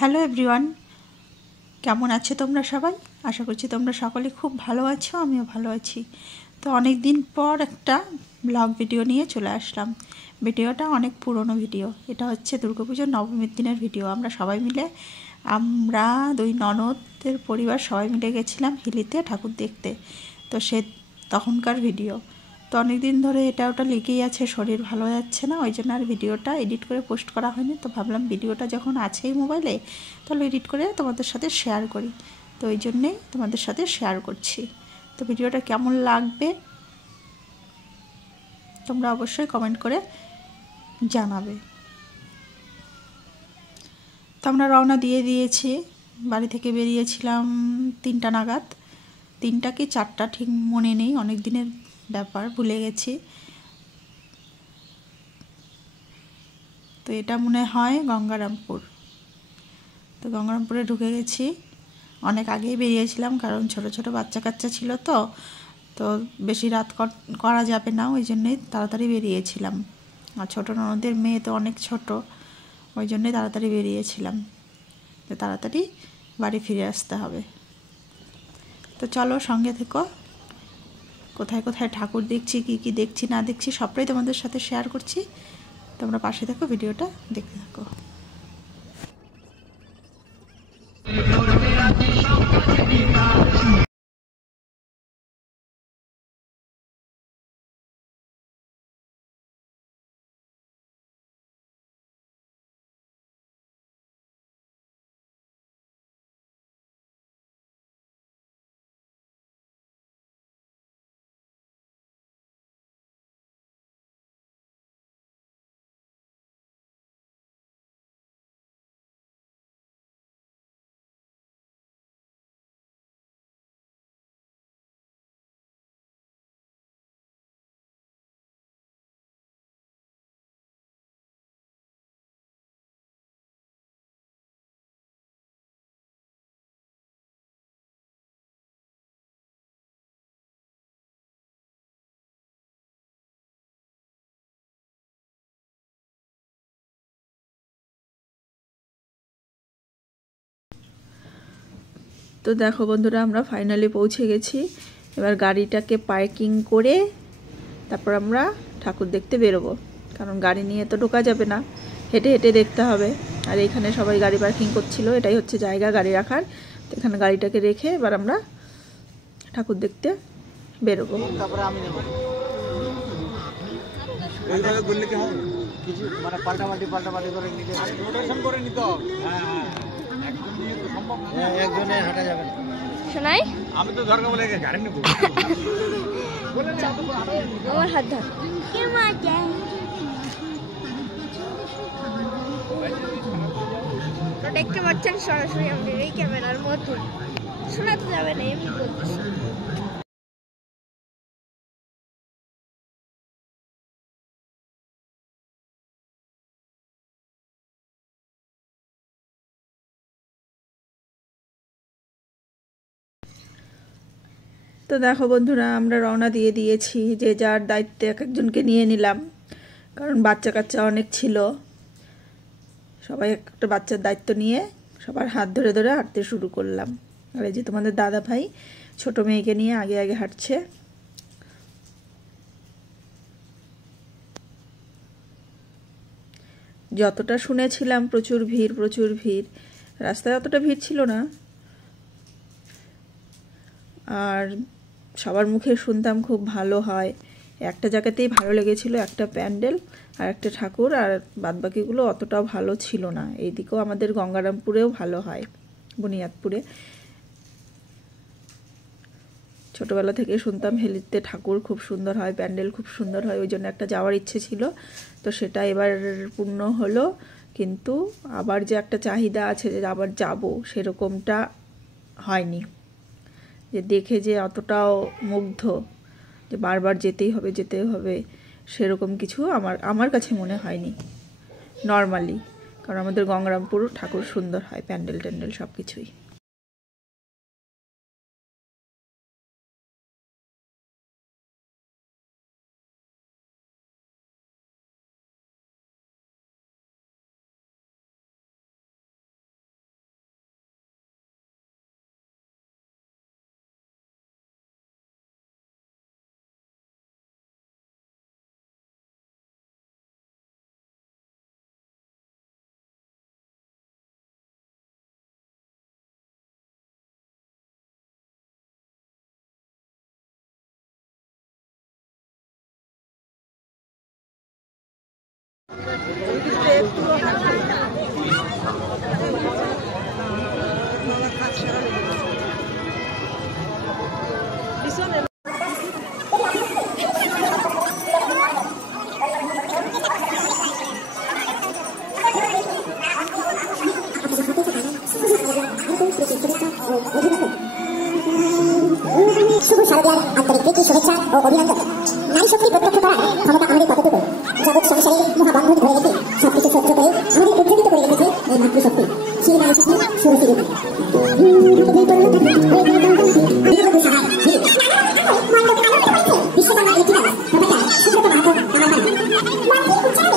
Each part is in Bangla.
হ্যালো এভরিওয়ান, কেমন আছো তোমরা সবাই? আশা করছি তোমরা সকলে খুব ভালো আছো, আমিও ভালো আছি। তো অনেক দিন পর একটা ব্লগ ভিডিও নিয়ে চলে আসলাম। ভিডিওটা অনেক পুরনো ভিডিও। এটা হচ্ছে দুর্গাপুজোর নবমীর দিনের ভিডিও। আমরা দুই ননদের পরিবার সবাই মিলে গেছিলাম হিলিতে ঠাকুর দেখতে। তো তখনকার ভিডিও। তো অনেক দিন ধরে এটা ওটা লেগেই আছে, শরীর ভালো যাচ্ছে না, ওই জন্য আর ভিডিওটা এডিট করে পোস্ট করা হয়নি। তো ভাবলাম ভিডিওটা যখন আছেই মোবাইলে, তাহলে এডিট করে তোমাদের সাথে শেয়ার করি। তো ওই জন্যেই তোমাদের সাথে শেয়ার করছি। তো ভিডিওটা কেমন লাগবে তোমরা অবশ্যই কমেন্ট করে জানাবে। তো আমরা রওনা দিয়ে দিয়েছি। বাড়ি থেকে বেরিয়েছিলাম 3টা নাগাদ, 3টা কি 4টা ঠিক মনে নেই, অনেক দিনের ব্যাপার, ভুলে গেছি। তো এটা মনে হয় গঙ্গারামপুর। তো গঙ্গারামপুরে ঢুকে গেছি। অনেক আগেই বেরিয়েছিলাম, কারণ ছোট ছোট বাচ্চা কাচ্চা ছিল, তো তো বেশি রাত করা যাবে না, ওই জন্যেই তাড়াতাড়ি বেরিয়েছিলাম। আর ছোটো ননদের মেয়ে তো অনেক ছোট, ওই জন্যই তাড়াতাড়ি বেরিয়েছিলাম, তো তাড়াতাড়ি বাড়ি ফিরে আসতে হবে। তো চলো সঙ্গে থেকো, কোথায় কোথায় ঠাকুর দেখছি, কি কি দেখছি না দেখছি সবটাই তোমাদের সাথে শেয়ার করছি। তোমরা পাশে থাকো, ভিডিওটা দেখতে থাকো। তো দেখো বন্ধুরা, আমরা ফাইনালি পৌঁছে গেছি। এবার গাড়িটাকে পার্কিং করে তারপর আমরা ঠাকুর দেখতে বেরোবো, কারণ গাড়ি নিয়ে তো ঢোকা যাবে না, হেঁটে হেঁটে দেখতে হবে। আর এখানে সবাই গাড়ি পার্কিং করছিল, এটাই হচ্ছে জায়গা গাড়ি রাখার। তো এখানে গাড়িটাকে রেখে এবার আমরা ঠাকুর দেখতে বেরোবো। তারপরে আমি নেব এইভাবে বললে কি হবে? কিছু মানে পাল্টাপাল্টি করে নিতে রোটেশন করে নিতে হবে। হ্যাঁ, একজনে হাঁটা যাবে না। শোনাই, আমি তো দরকার বলে গাড়ি নেব। আমার হাত ধর। তো দেখতে পাচ্ছেন সরাসরি আমাদের এই ক্যামেরার মধ্যে, শোনাতে যাবে না, এমনি বলতেছি। তো দেখো বন্ধুরা, আমরা রওনা দিয়ে দিয়েছি, যে যার দায়িত্বে এক একজনকে নিয়ে নিলাম, কারণ বাচ্চা কাচ্চা অনেক ছিল। সবাই একটা বাচ্চার দায়িত্ব নিয়ে সবার হাত ধরে ধরে হাঁটতে শুরু করলাম। আর এই যে তোমাদের দাদা ভাই ছোট মেয়েকে নিয়ে আগে আগে হাঁটছে। যতটা শুনেছিলাম প্রচুর ভিড়, প্রচুর ভিড়, রাস্তায় অতটা ভিড় ছিল না। আর সবার মুখে শুনতাম খুব ভালো হয়। একটা জায়গাতেই ভালো লেগেছিল, একটা প্যান্ডেল আর একটা ঠাকুর, আর বাদবাকিগুলো অতটাও ভালো ছিল না। এইদিকেও আমাদের গঙ্গারামপুরেও ভালো হয়, বুনিয়াদপুরে। ছোটোবেলা থেকে শুনতাম হেলিতে ঠাকুর খুব সুন্দর হয়, প্যান্ডেল খুব সুন্দর হয়, ওই জন্য একটা যাওয়ার ইচ্ছে ছিল। তো সেটা এবার পূর্ণ হলো, কিন্তু আবার যে একটা চাহিদা আছে যে আবার যাব, সেরকমটা হয়নি। যে দেখে যে অতটাও মুগ্ধ যে বারবার যেতেই হবে যেতে হবে, সেরকম কিছু আমার কাছে মনে হয়নি নর্মালি। কারণ আমাদের গঙ্গারামপুর ঠাকুর সুন্দর হয়, প্যান্ডেল ট্যান্ডেল সব কিছুই। শুভ শারদীয়ার আন্তরিক প্রীতি শুভেচ্ছা ও অভিনন্দন। নারী শক্তি প্রত্যক্ষ করার ক্ষমতা আমাদের কতটুকু? জগৎ সংসারে মহাবন্ধন ধরে রেখে সবকিছু সহ্য করে আমাদের উজ্জীবিত করে রেখেছে এই মাতৃশক্তি। সেই নারী শক্তি সুরসী রূপে বিশ্বকর্মার ইতিহাস সুব্রত মাহাতো আমার নাম রাহুল সাউ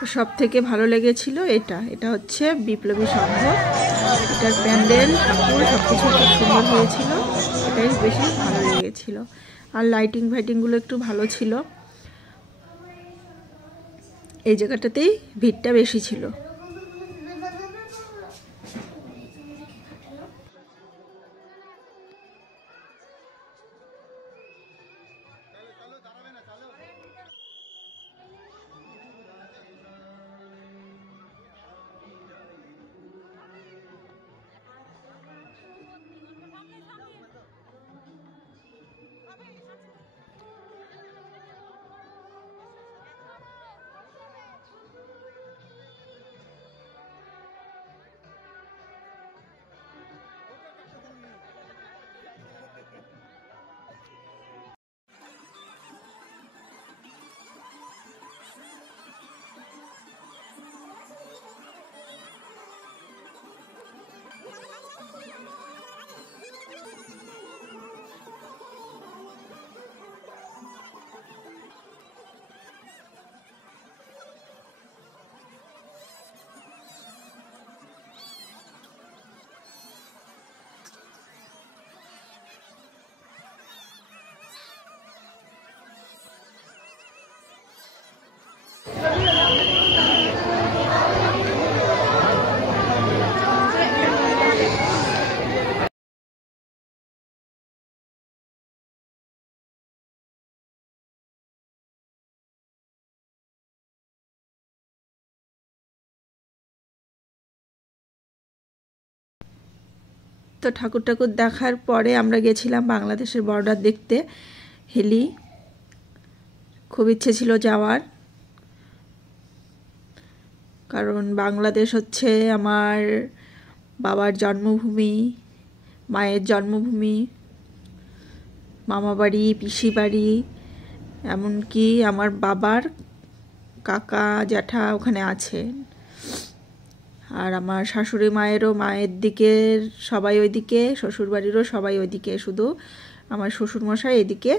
তো সব থেকে ভালো লেগেছিল এটা হচ্ছে বিপ্লবী সংঘ। এটার প্যান্ডেল ঠাকুর সব কিছু খুব সুন্দর হয়েছিল, এটাই বেশি ভালো লেগেছিল। আর লাইটিং ফাইটিংগুলো একটু ভালো ছিল, এই জায়গাটাতেই ভিড়টা বেশি ছিল। তো ঠাকুর ঠাকুর দেখার পরে আমরা গেছিলাম বাংলাদেশের বর্ডার দেখতে, হিলি। খুব ইচ্ছে ছিল যাওয়ার, কারণ বাংলাদেশ হচ্ছে আমার বাবার জন্মভূমি, মায়ের জন্মভূমি, মামা বাড়ি, পিসি বাড়ি, এমনকি আমার বাবার কাকা জ্যাঠা ওখানে আছে। আর আমার শাশুড়ি মায়েরও, মায়ের দিকের সবাই ওইদিকে, শ্বশুরবাড়িরও সবাই ওইদিকে, শুধু আমার শ্বশুরমশাই এদিকে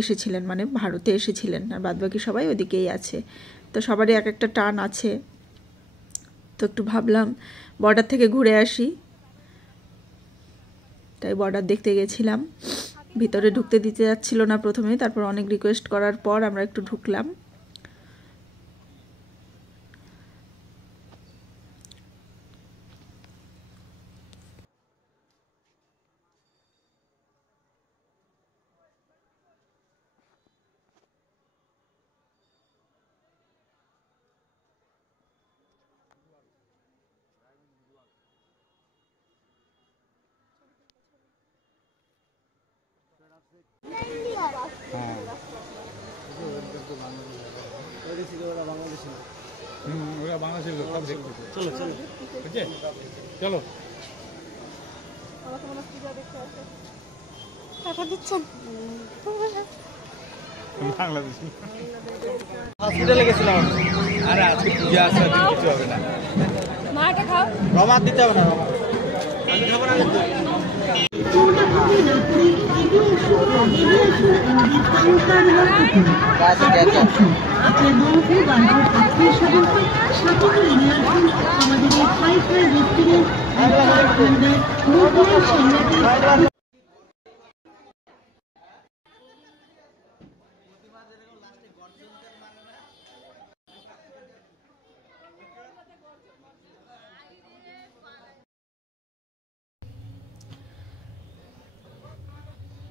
এসেছিলেন, মানে ভারতে এসেছিলেন, আর বাদবাকি সবাই ওদিকেই আছে। তো সবারই এক একটা টান আছে। তো একটু ভাবলাম বর্ডার থেকে ঘুরে আসি, তাই বর্ডার দেখতে গেছিলাম। ভিতরে ঢুকতে দিতে যাচ্ছিল না প্রথমে, তারপর অনেক রিকোয়েস্ট করার পর আমরা একটু ঢুকলাম। ওরা বাংলাদেশের লোক সব দেখতেছে। চলো চলো বুঝছে, চলো। বাংলাদেশি হসপিটালে গেছিলাম। আরে আজকে পূজা আছে, কিছু হবে না। মাটা খাও, রমা দিতে হবে না। আমি খাবো না তো। আপনার বন্ধু বান্ধব আত্মীয় স্বজনকে সাথে করে নিয়ে আসুন আমাদের এই 5-star রেস্টুরেন্ট।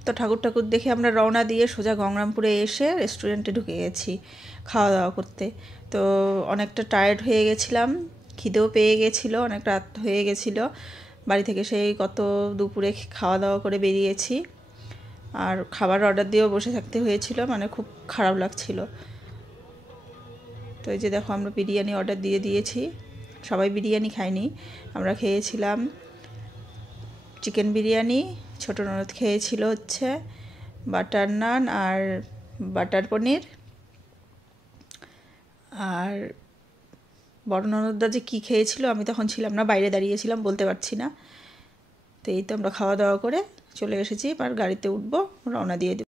তো ঠাকুর ঠাকুর দেখে আমরা রওনা দিয়ে সোজা গঙ্গারামপুরে এসে রেস্টুরেন্টে ঢুকে গেছি খাওয়া দাওয়া করতে। তো অনেকটা টায়ার্ড হয়ে গেছিলাম, খিদেও পেয়ে গেছিলো, অনেক রাত হয়ে গেছিলো। বাড়ি থেকে সেই কত দুপুরে খাওয়া দাওয়া করে বেরিয়েছি, আর খাবার অর্ডার দিয়েও বসে থাকতে হয়েছিল, মানে খুব খারাপ লাগছিল। তো এই যে দেখো আমরা বিরিয়ানি অর্ডার দিয়ে দিয়েছি। সবাই বিরিয়ানি খাইনি, আমরা খেয়েছিলাম চিকেন বিরিয়ানি। ছোটো ননদ খেয়েছিল হচ্ছে বাটার নান আর বাটার পনির। আর বড় ননদদা যে কী খেয়েছিল আমি তখন ছিলাম না, বাইরে দাঁড়িয়েছিলাম, বলতে পারছি না। তো এই তো আমরা খাওয়া দাওয়া করে চলে এসেছি, এবার গাড়িতে উঠবো, রওনা দিয়ে দেব।